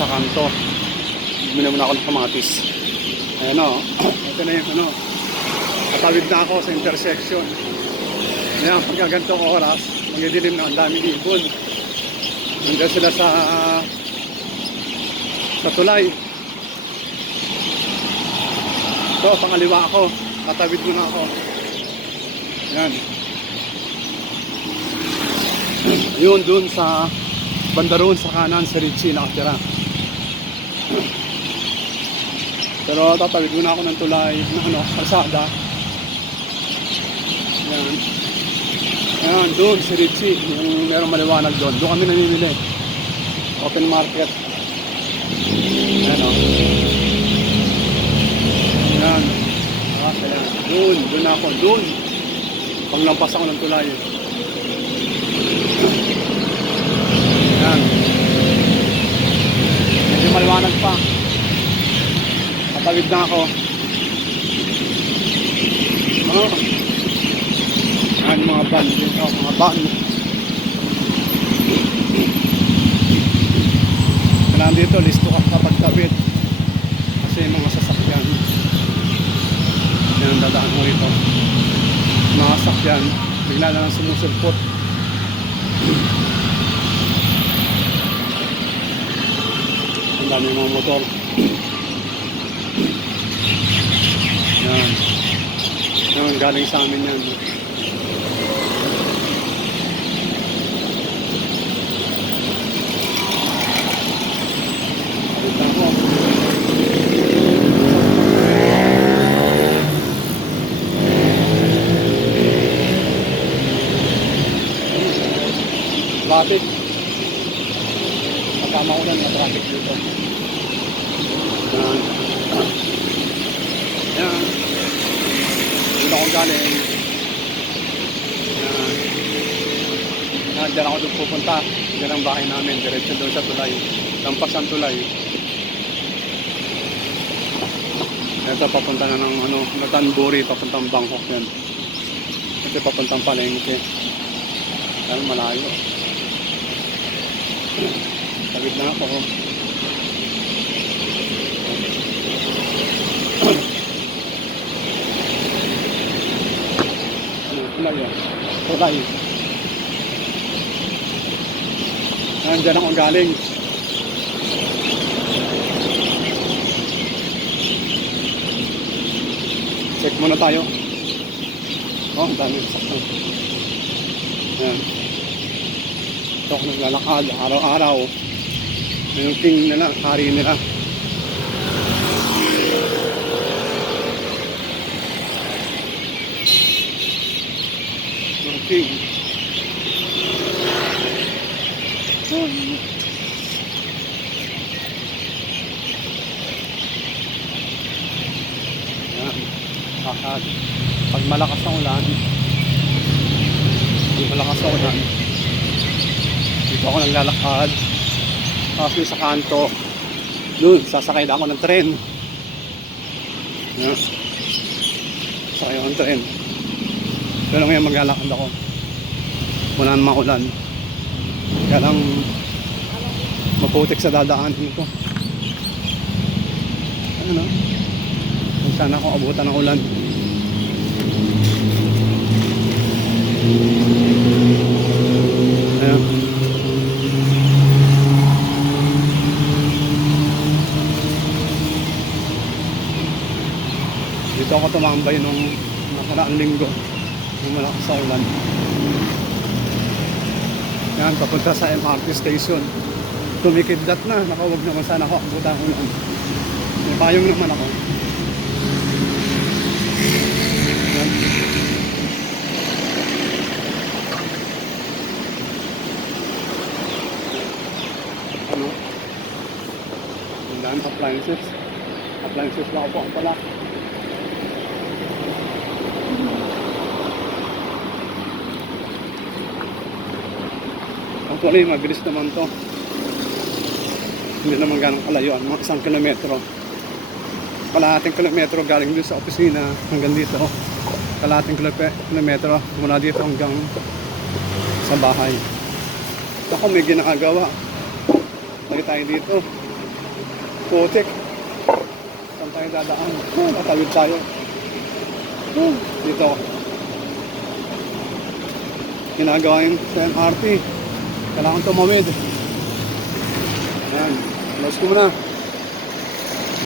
sa kanto. Bumili muna ako ng kamatis. Ayan o. Ito na yung ano. Katawid na ako sa intersection. Ayan, pagkagantong oras, magdidilim na ang daming ibon. Nandiyan sila sa tulay. Ito, pangaliwa ako. Katawid muna ako. Ayan. Yun, dun sa bandaron sa kanan, sa Richie nakatira. Pero tatawid muna ako ng tulay ng ano, kalsada. Ayan. Ayan, dun si Richie, yung merong maliwanag doon. Doon kami namimili. Open market. Ayan o. Ayan. Ayan. Dun ako. Dun. Panglampas ako ng tulay. Ayan. Medyo maliwanag pa. Katawid na ako. Ayan mga van dito. Mga van. Kailangan dito, listo ka kapag tawid. Kasi mga sasakyan. Yan, dadaan mo rito. Mga sasakyan. Bigla na lang sumusulpot. Ang dami mga motor. Yan. Yan, galing sa amin yan. Traffic. Pagkama ko lang na traffic dito. Yan. Yan. Dito ako galing. Yan. Yan. Diyan ako doon pupunta. Diyan ang bahay namin. Diretso doon sa tulay. Lampas ang tulay. Ito papunta na ng ano, Natanburi. Papuntang Bangkok yan. Ito papuntang Palengke. Yan, malayo. Tawid na ako. Tulay yan. Tulay. Diyan ako galing. Check muna tayo. Oh, ang dami saktan. Yan. Ito ako naglalakad araw-araw. Yung king nila, hari nila. Yung king. Yan. Kakad. Pag malakas ang ulan, dito ako naglalakad. Kasi sa kanto, doon, sasakay na ako ng tren. Yan. Sasakay ako ng tren. Pero ngayon maglalakad ako. Wala namang ulan. Kaya lang maputik sa dadaan dito. Ano? Sana ako abutan ng ulan. Ayan. Dito ako tumambay nung nakaraang linggo. Yung malakas sa ulan. Yan, papunta sa MRT station. Tumikidlat na. Nakawag naman sana ako abutan ng ulan. May payong naman ako. Yan. Ano? Ang daan appliances. Appliances na ako po ang pala. Actually, mabilis naman to. Hindi naman ganang kalayuan, mga 1 kilometro. Kalahating kilometro galing dito sa opisina hanggang dito. Kalahating kilometro mula dito hanggang sa bahay. Ako may ginagawa. Lagi tayo dito. Putik. Saan tayo dadaan? Natawid tayo. Dito. Ginagawa yung sa MRT. Kailangan tumawid. Ayan. Close ko muna.